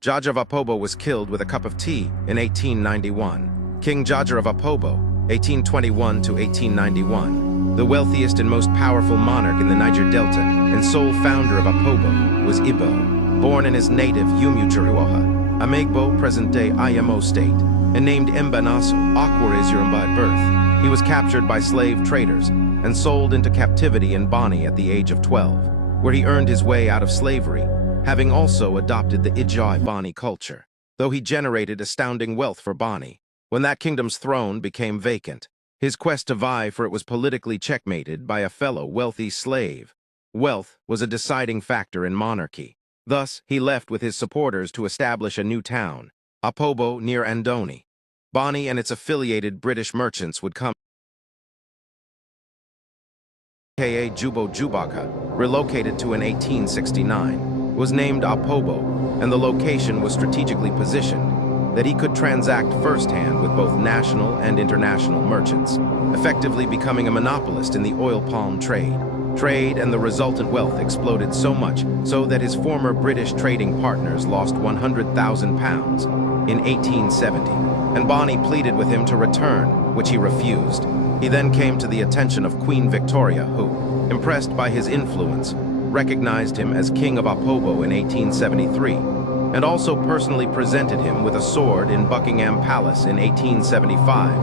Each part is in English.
Jaja of Opobo was killed with a cup of tea in 1891. King Jaja of Opobo, 1821 to 1891, the wealthiest and most powerful monarch in the Niger Delta and sole founder of Opobo, was Igbo. Born in his native Umuchuruoha, present-day Imo State, and named Mbanaso Okwaraozurumbaa at birth, he was captured by slave traders and sold into captivity in Bonny at the age of 12, where he earned his way out of slavery, having also adopted the Jaja Bonny culture, though he generated astounding wealth for Bonny. When that kingdom's throne became vacant, his quest to vie for it was politically checkmated by a fellow wealthy slave. Wealth was a deciding factor in monarchy. Thus, he left with his supporters to establish a new town, Opobo near Andoni. Bonny and its affiliated British merchants would come, aka Jubo Jubaka, relocated to in 1869, was named Opobo, and the location was strategically positioned that he could transact firsthand with both national and international merchants, effectively becoming a monopolist in the oil palm trade. Trade and the resultant wealth exploded so much so that his former British trading partners lost £100,000 in 1870, and Bonny pleaded with him to return, which he refused. He then came to the attention of Queen Victoria, who, impressed by his influence, recognized him as King of Opobo in 1873, and also personally presented him with a sword in Buckingham Palace in 1875,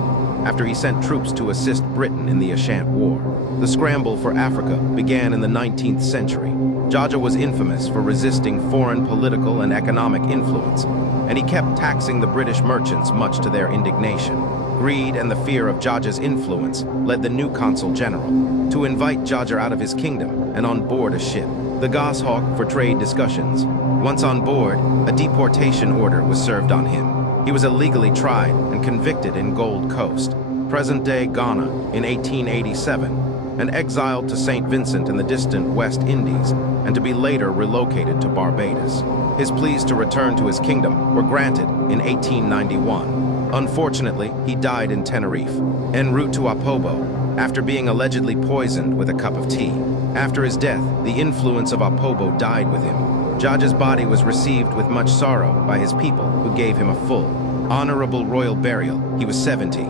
after he sent troops to assist Britain in the Ashanti War. The scramble for Africa began in the 19th century. Jaja was infamous for resisting foreign political and economic influence, and he kept taxing the British merchants much to their indignation. Greed and the fear of Jaja's influence led the new consul general to invite Jaja out of his kingdom and on board a ship, the Goshawk, for trade discussions. Once on board, a deportation order was served on him. He was illegally tried and convicted in Gold Coast, present-day Ghana, in 1887, and exiled to St. Vincent in the distant West Indies, and to be later relocated to Barbados. His pleas to return to his kingdom were granted in 1891. Unfortunately, he died in Tenerife, en route to Opobo, after being allegedly poisoned with a cup of tea. After his death, the influence of Opobo died with him. Jaja's body was received with much sorrow by his people, who gave him a full, honorable royal burial. He was 70.